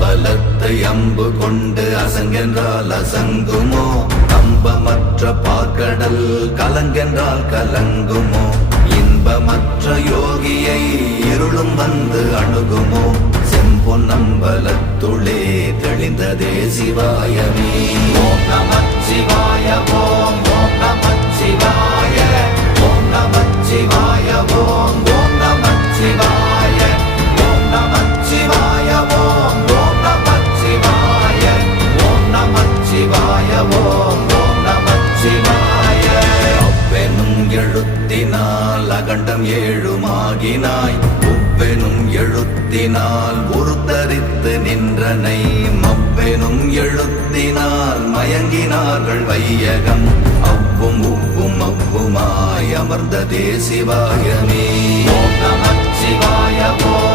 அம்பலத்தை அம்பு கொண்டு அசங்கென்றால் அசங்குமோ? கம்பமற்ற பார்க்கடல் கலங்கென்றால் கலங்குமோ? இன்பமற்ற யோகியை இருளும் வந்து அணுகுமோ? செம்பொன்னம்பலத்துளே தெளிந்ததே சிவாயமே. ஓம் நமச்சிவாய ஓம் ஓம் நமச்சிவாய ஓம் நமச்சிவாய ஓம் ஓம் நமச்சிவாய ஓம் நமச்சிவாய ஓம் ஓம் நமச்சிவாய ஓம் நமச்சிவாய ஓம் ஓம் நமச்சிவாய. அவ்வெனும் எழுத்தினால் அகண்டம் ஏழுமாகினாய், உவ்வெனும் எழுத்தினால் உருத்தரித்து நின்றனை, மவ்வெனும் எழுத்தினால் மயங்கினார்கள் வையகம், அவ்வும் உவ்வும் அவ்வுமாய் அமர்ந்ததே சிவாயமே. ஓம் நமச்சிவாய ஓம்